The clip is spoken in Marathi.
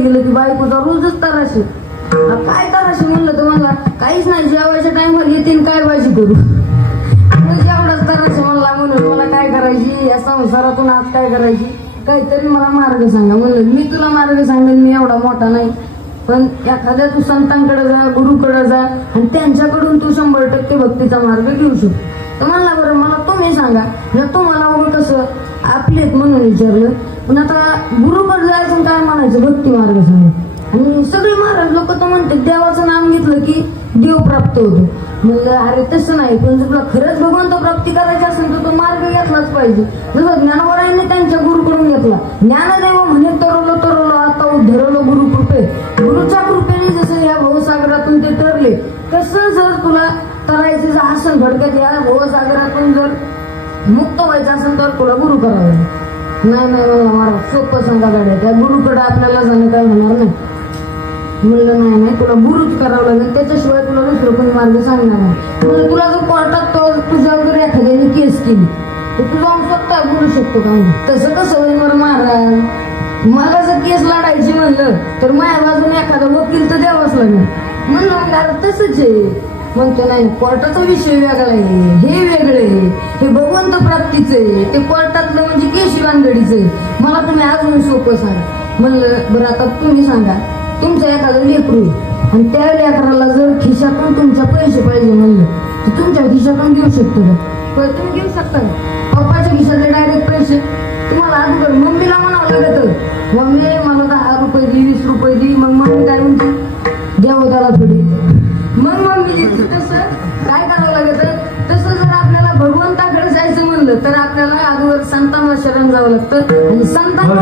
घरी गेलं की बायकोचा रोजच तराशी. काय तराशी म्हणलं तर म्हणला काहीच नाही, जेवायच्या टाइमला येतील काय भाजी करू. जेवढाच तराशी म्हणला, म्हणून मला काय करायची या संसारातून आज काय करायची, काहीतरी मला मार्ग सांगा. म्हणलं मी तुला मार्ग सांगेन, मी एवढा मोठा नाही, पण एखाद्या तू संतांकडे जा, गुरुकडे जा आणि त्यांच्याकडून तू 100% भक्तीचा मार्ग घेऊ शकतो. तर म्हणला बरं मला तुम्ही सांगा. तुम्हाला बघ कसं आपलेत म्हणून विचारलं, पण आता गुरुकडे जायचं काय म्हणायचं, भक्ती मार्ग सांगा. आणि सगळे महाराज लोक तर म्हणते देवाचं नाम घेतलं की देव प्राप्त होतो. म्हणलं अरे तसं नाही, पण जर तुला खरंच भगवंत प्राप्ती करायची असेल तर तो मार्ग घेतलाच पाहिजे. जसं ज्ञानवरायांनी त्यांच्या गुरुकडून घेतला. ज्ञानदेव म्हणे तरलो तरलो आता उद्धरलो गुरु कृपे. गुरुच्या कृपेने जसं या भवसागरातून ते तरले, तसं जर तुला तरायचं असेल भडक्यात या भवसागरातून जर मुक्त व्हायचं असेल तर तुला गुरु करावा. नाही म्हणला महाराज सोपं सांगा गाड्या, त्या गुरुकडे आपल्याला जाणं काय होणार नाही. म्हणलं नाही तुला गुरुच करावं लागेल, त्याच्याशिवाय तुला दुसरं कोणी मार्ग सांगणार नाही. म्हणजे तुला जर कोर्टात तुझ्यावर जर एखाद्याने केस केली तर तू जाऊन स्वतः बोलू शकतो का? तसं कसं होईल बरं महाराज, मला जर केस लढायची म्हणलं तर माझ्या बाजूने एखादा वकील तर द्यावाच लागेल. म्हणलं तसंच आहे. म्हणतो नाही कोर्टाचा विषय वेगळा आहे, हे वेगळे, हे भगवंत प्राप्तीचं आहे, ते कोर्टातलं म्हणजे केशी बांधडीचं आहे. मला तुम्ही अजून सोपं सांगा. म्हणलं बरं आता तुम्ही सांगा, तुमचं एखादं लेकरू आणि त्या लेकराला जर खिशातून तुमच्या पैसे पाहिजे म्हणलं तर तुमच्या खिशातून घेऊ शकतो का? तुम्ही घेऊ शकता का? पप्पाच्या खिशातले डायरेक्ट पैसे तुम्हाला अगोदर मम्मीला म्हणावं लागत, मम्मी मला 10 रुपये दे, 20 रुपये दे. मग मम्मी काय म्हणते, द्यावं त्याला थोडी, मग मम्मी देते. तसं काय करावं लागत, तसं जर आपल्याला भगवंताकडे जायचं म्हणलं तर आपल्याला अगोदर संतांना शरण जावं लागतं. आणि संतांना